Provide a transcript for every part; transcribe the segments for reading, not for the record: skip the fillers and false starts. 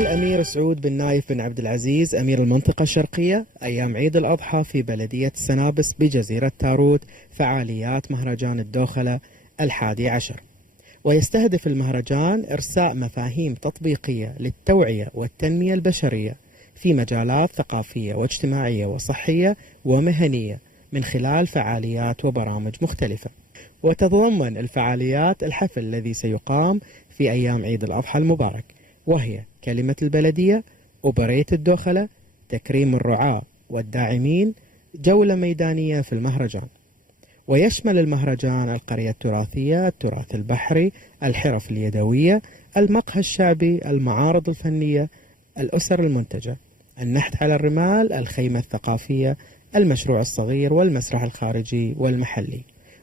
الأمير سعود بن نايف بن عبد العزيز أمير المنطقة الشرقية أيام عيد الأضحى في بلدية السنابس بجزيرة تاروت فعاليات مهرجان الدوخلة 11. ويستهدف المهرجان إرساء مفاهيم تطبيقية للتوعية والتنمية البشرية في مجالات ثقافية واجتماعية وصحية ومهنية من خلال فعاليات وبرامج مختلفة. وتتضمن الفعاليات الحفل الذي سيقام في أيام عيد الأضحى المبارك، وهي كلمة البلدية، أوبريت الدوخلة، تكريم الرعاة والداعمين، جولة ميدانية في المهرجان. ويشمل المهرجان القرية التراثية، التراث البحري، الحرف اليدوية، المقهى الشعبي، المعارض الفنية، الأسر المنتجة، النحت على الرمال، الخيمة الثقافية، المشروع الصغير والمسرح الخارجي والمحلي،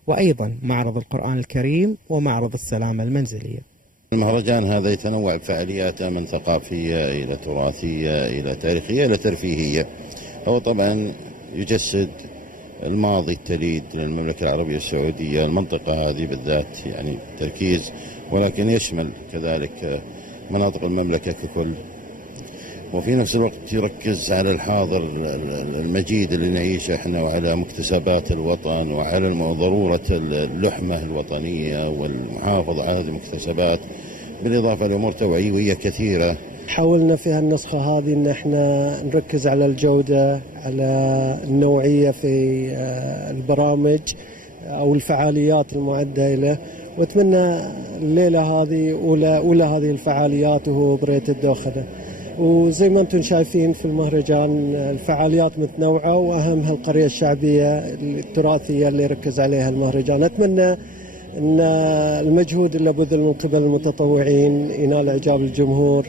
وأيضا معرض القرآن الكريم ومعرض السلامة المنزلية. المهرجان هذا يتنوع بفعالياته من ثقافية إلى تراثية إلى تاريخية إلى ترفيهية. هو طبعا يجسد الماضي التليد للمملكة العربية السعودية، المنطقة هذه بالذات يعني تركيز، ولكن يشمل كذلك مناطق المملكة ككل، وفي نفس الوقت يركز على الحاضر المجيد اللي نعيشه احنا، وعلى مكتسبات الوطن، وعلى ضرورة اللحمة الوطنية والمحافظة على هذه المكتسبات، بالإضافة لأمور توعوية كثيرة. حاولنا في هالنسخة هذه ان احنا نركز على الجودة، على النوعية في البرامج او الفعاليات المعدة له، واتمنى الليلة هذه أولى هذه الفعاليات وهو بريت الدوخلة. وزي ما انتم شايفين في المهرجان الفعاليات متنوعة، وأهمها القرية الشعبية التراثية اللي ركز عليها المهرجان. أتمنى أن المجهود اللي بذل من قبل المتطوعين ينال إعجاب الجمهور.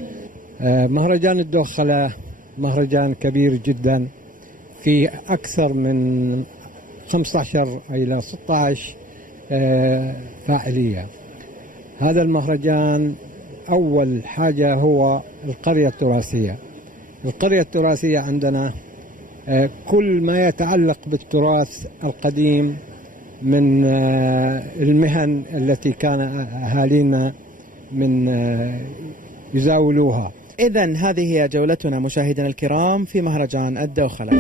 مهرجان الدوخلة مهرجان كبير جدا، في أكثر من 15 إلى 16 فاعلية. هذا المهرجان أول حاجة هو القرية التراثية. القرية التراثية عندنا كل ما يتعلق بالتراث القديم من المهن التي كان أهالينا من يزاولوها. إذن هذه هي جولتنا مشاهدينا الكرام في مهرجان الدوخلة.